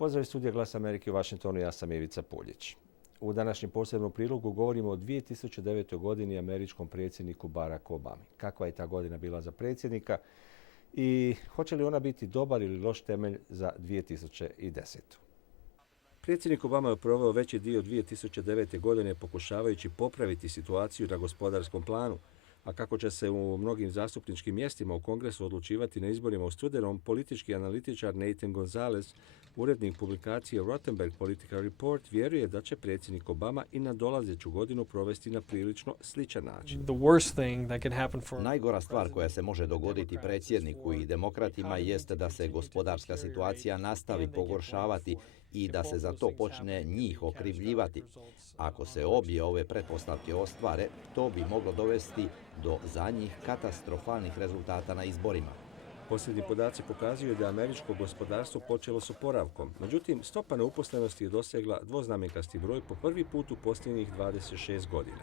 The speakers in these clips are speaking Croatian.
Pozdrav iz studija Glas Amerike u Vašingtonu, ja sam Ivica Puljić. U današnjem posebnom prilogu govorimo o 2009. godini američkom predsjedniku Baracku Obami. Kakva je ta godina bila za predsjednika i hoće li ona biti dobar ili loš temelj za 2010. Predsjednik Obama je proveo veći dio 2009. godine pokušavajući popraviti situaciju na gospodarskom planu, a kako će se u mnogim zastupničkim mjestima u Kongresu odlučivati na izborima u studenom, politički analitičar Nathan Gonzalez, urednik publikacije Rottenberg Political Report, vjeruje da će predsjednik Obama i na dolazeću godinu provesti na prilično sličan način. Najgora stvar koja se može dogoditi predsjedniku i demokratima jeste da se gospodarska situacija nastavi pogoršavati i da se za to počne njih okrivljivati. Ako se obje ove pretpostavke ostvare, to bi moglo dovesti do za njih katastrofalnih rezultata na izborima. Posljednji podaci pokazuju da je američko gospodarstvo počelo s oporavkom. Međutim, stopa neuposlenosti je dosegla dvoznamenkasti broj po prvi put u posljednjih 26 godina.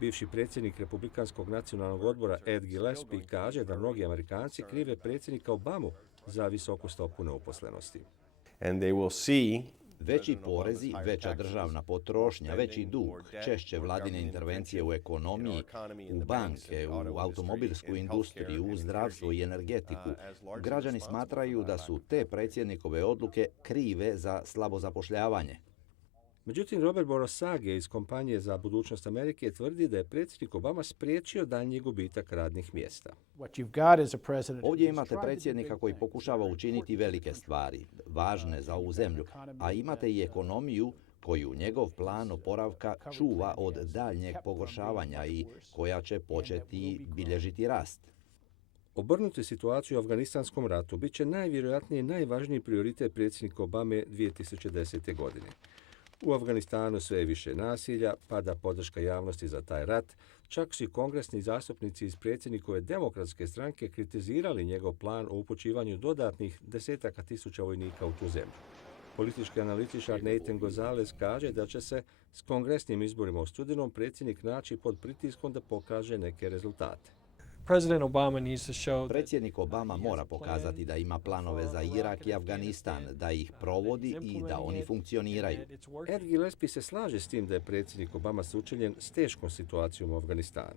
Bivši predsjednik Republikanskog nacionalnog odbora Ed Gillespie kaže da mnogi Amerikanci krive predsjednika Obamu za visoku stopu neuposlenosti. Veći porezi, veća državna potrošnja, veći dug, češće vladine intervencije u ekonomiji, u banke, u automobilsku industriju, u zdravstvo i energetiku. Građani smatraju da su te predsjednikove odluke krive za slabo zapošljavanje. Međutim, Robert Borosage iz kompanije za budućnost Amerike tvrdi da je predsjednik Obama spriječio daljnji gubitak radnih mjesta. Ovdje imate predsjednika koji pokušava učiniti velike stvari, važne za ovu zemlju, a imate i ekonomiju koju njegov plan oporavka čuva od daljnjeg pogoršavanja i koja će početi bilježiti rast. Obrnuti situaciju u Afganistanskom ratu bit će najvjerojatnije najvažniji prioritet predsjednika Obame 2010. godine. U Afganistanu sve je više nasilja, pada podrška javnosti za taj rat, čak su i kongresni zastupnici iz predsjednikove demokratske stranke kritizirali njegov plan o upućivanju dodatnih desetaka tisuća vojnika u tu zemlju. Politički analitičar Nathan Gonzalez kaže da će se s kongresnim izborima u studenom predsjednik naći pod pritiskom da pokaže neke rezultate. Predsjednik Obama mora pokazati da ima planove za Irak i Afganistan, da ih provodi i da oni funkcioniraju. Ed Gillespie se slaže s tim da je predsjednik Obama sučeljen s teškom situacijom u Afganistanu.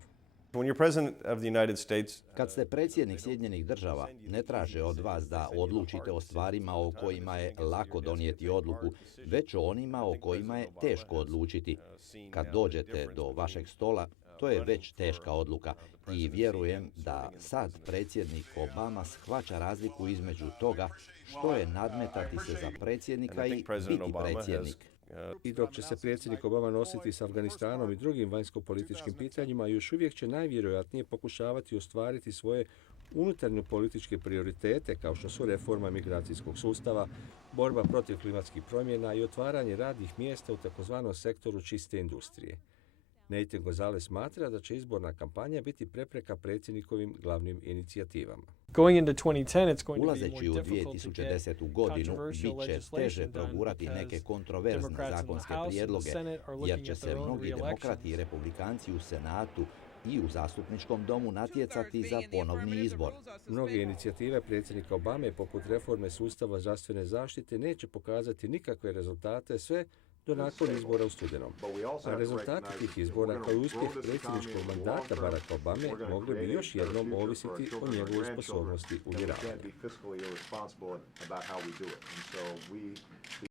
Kad ste predsjednik Sjedinjenih država, ne traže od vas da odlučite o stvarima o kojima je lako donijeti odluku, već o onima o kojima je teško odlučiti. Kad dođete do vašeg stola, to je već teška odluka i vjerujem da sad predsjednik Obama shvaća razliku između toga što je nadmetati se za predsjednika i biti predsjednik. I dok će se predsjednik Obama nositi s Afganistanom i drugim vanjsko-političkim pitanjima, još uvijek će najvjerojatnije pokušavati ostvariti svoje unutarnje političke prioritete kao što su reforma migracijskog sustava, borba protiv klimatskih promjena i otvaranje radnih mjesta u takozvanom sektoru čiste industrije. Nathan Gonzalez smatra da će izborna kampanja biti prepreka predsjednikovim glavnim inicijativama. Ulazeći u 2010. godinu, bit će teže progurati neke kontroverzne zakonske prijedloge, jer će se mnogi demokrati i republikanci u Senatu i u zastupničkom domu natjecati za ponovni izbor. Mnoge inicijative predsjednika Obame, poput reforme sustava zdravstvene zaštite, neće pokazati nikakve rezultate sve do nakon izbora u studenom. A rezultati tih izbora kao i uspjeh predsjedničkog mandata Baracka Obame mogli bi još jednom ovisiti o njegovoj sposobnosti uvjeravanja.